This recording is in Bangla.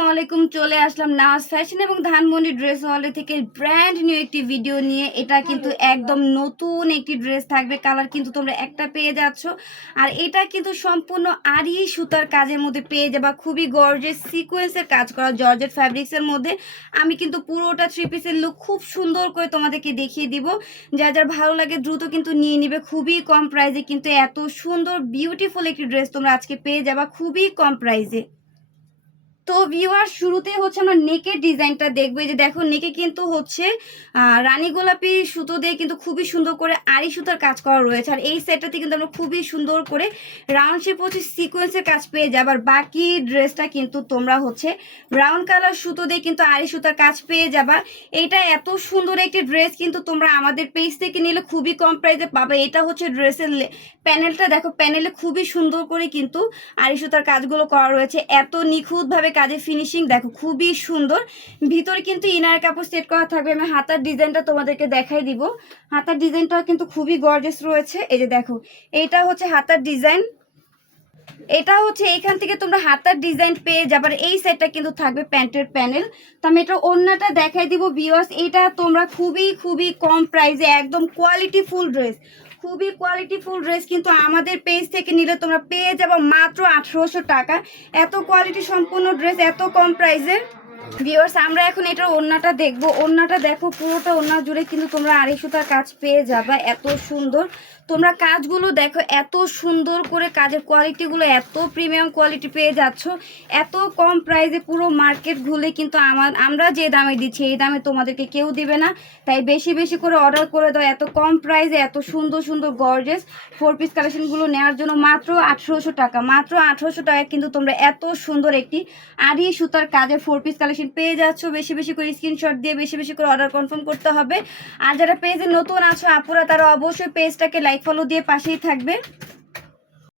আসসালামু আলাইকুম চলে আসলাম নাজ ফ্যাশন এবং ধানমন্ডি ড্রেস হলে থেকে ব্র্যান্ড নিউ একটি ভিডিও নিয়ে। এটা কিন্তু একদম নতুন একটি ড্রেস থাকবে কালার কিন্তু তোমরা একটা পেয়ে যাচ্ছ। আর এটা কিন্তু সম্পূর্ণ আরি সুতার কাজের মধ্যে পেয়ে যাবা, খুবই গর্জেস সিকোয়েন্সের কাজ করা জর্জেট ফ্যাব্রিক্সের মধ্যে। আমি কিন্তু পুরোটা থ্রি পিসের লুক খুব সুন্দর করে তোমাদেরকে দেখিয়ে দিব। যা যার ভালো লাগে দ্রুত কিন্তু নিয়ে নিবে, খুবই কম প্রাইজে কিন্তু এত সুন্দর বিউটিফুল একটি ড্রেস তোমরা আজকে পেয়ে যাবা, খুবই কম প্রাইসে তো ভিউয়ার শুরুতে হচ্ছে আমরা নেকের ডিজাইনটা দেখব। যে দেখো, নেকে কিন্তু হচ্ছে রানী গোলাপি সুতো দিয়ে কিন্তু খুবই সুন্দর করে আড়ি সুতার কাজ করা রয়েছে। আর এই সেটটাতে কিন্তু আমরা খুবই সুন্দর করে রাউন্ড শেপ হচ্ছে সিকোয়েন্সের কাজ পেয়ে যাবে। আর বাকি ড্রেসটা কিন্তু তোমরা হচ্ছে ব্রাউন কালার সুতো দিয়ে কিন্তু আড়ি সুতার কাজ পেয়ে যাবা। এটা এত সুন্দর একটি ড্রেস কিন্তু তোমরা আমাদের পেজ থেকে নিলে খুবই কম প্রাইসে পাবে। এটা হচ্ছে ড্রেসের প্যানেলটা দেখো প্যানেলে খুবই সুন্দর করে কিন্তু আড়ি সুতার কাজগুলো করা রয়েছে। এত নিখুঁতভাবে কাজের ফিনিশিং দেখো, খুবই সুন্দর। ভিতরে কিন্তু ইনার কাপড় সেট করা থাকবে। আমি হাতার ডিজাইনটা তোমাদেরকে দেখাই দিব। হাতার ডিজাইনটাও কিন্তু খুবই গর্জেস রয়েছে। এই যে দেখো, এইটা হচ্ছে হাতার ডিজাইন এটা হচ্ছে এইখান থেকে তোমরা হাতার ডিজাইন পেয়ে যাবার এই সেটটা কিন্তু থাকবে প্যান্টের প্যানেল তো আমি এটা অন্যটা দেখাই দিব বিয়ার্স এটা তোমরা খুবই খুবই কম প্রাইসে একদম কোয়ালিটি ফুল ড্রেস খুবই কোয়ালিটিফুল ড্রেস কিন্তু আমাদের পেজ থেকে নিলে তোমরা পেয়ে যাব মাত্র আঠেরোশো টাকা। এত কোয়ালিটি সম্পূর্ণ ড্রেস এত কম প্রাইসের ভিউয়ার্স আমরা এখন এটার ওড়নাটা দেখব। ওড়নাটা দেখো, পুরোটা ওড়না জুড়ে কিন্তু তোমরা আড়াইশোটার কাজ পেয়ে যাবে। এত সুন্দর। তোমরা কাজগুলো দেখো, এত সুন্দর করে কাজের কোয়ালিটিগুলো এত প্রিমিয়াম কোয়ালিটি পেয়ে যাচ্ছ। এত কম প্রাইসে পুরো মার্কেট ঘুরে কিন্তু আমার আমরা যে দামে দিচ্ছি, এই দামে তোমাদেরকে কেউ দিবে না। তাই বেশি বেশি করে অর্ডার করে দাও। এত কম প্রাইসে এত সুন্দর সুন্দর গর্জেস ফোর পিস কালেকশনগুলো নেওয়ার জন্য মাত্র আঠেরোশো টাকা। মাত্র আঠেরোশো টাকায় কিন্তু তোমরা এত সুন্দর একটি আড়ি সুতার কাজের ফোর পিস কালেকশন পেয়ে যাচ্ছ। বেশি বেশি করে স্ক্রিনশট দিয়ে বেশি বেশি করে অর্ডার কনফার্ম করতে হবে। আর যারা পেজে নতুন আছো, আপুরা, তারা অবশ্যই পেজটাকে লাইক ফলো দিয়ে পাশেই থাকবে